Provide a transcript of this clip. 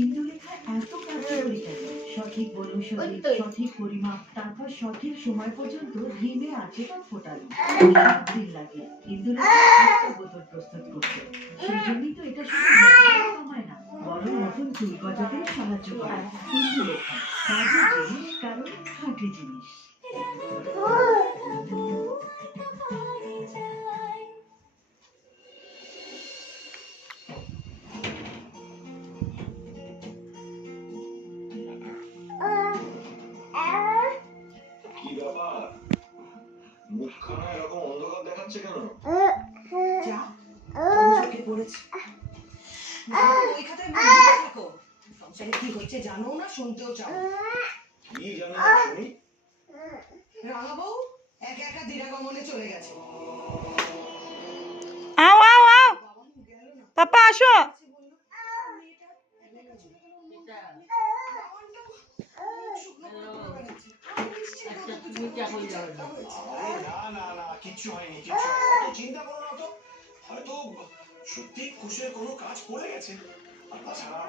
ইন্দুলেখা এত কার্যকরী কেন? সঠিক বনৌষধি, সঠিক পরিমাপ, তারপর সঠিক সময় পর্যন্ত ধিমে আঁচে তা ফোটানো। 7 দিন লাগে ইন্দুলেখা একটা বোতল প্রস্তুত করতে। সেই জন্যই তো এটা শুধু হেয়ার কমায় না, বরং নতুন চুল গজাতেও সাহায্য করে। ইন্দুলেখা কাজের জিনিস, কারণ খাঁটি জিনিস। কি ব্যাপার, মুখখানা এরকম অন্ধকার দেখাচ্ছে কেন? যা চোখে পড়েছে। ওই খাতায় মুখ দিতে থাকো। সংসারে কি হচ্ছে জানো না, শুনতেও চাও। কি জানি না শুনি। রাঙা বউ একা একা দিরাগমনে চলে গেছে। আও আও আও পাপা আসো। না না কিচ্ছু হয়নি, কিচ্ছু হয়নি, চিন্তা করো না তো। হয়তো সত্যি কুশের কোনো কাজ পড়ে গেছে। আর তাছাড়া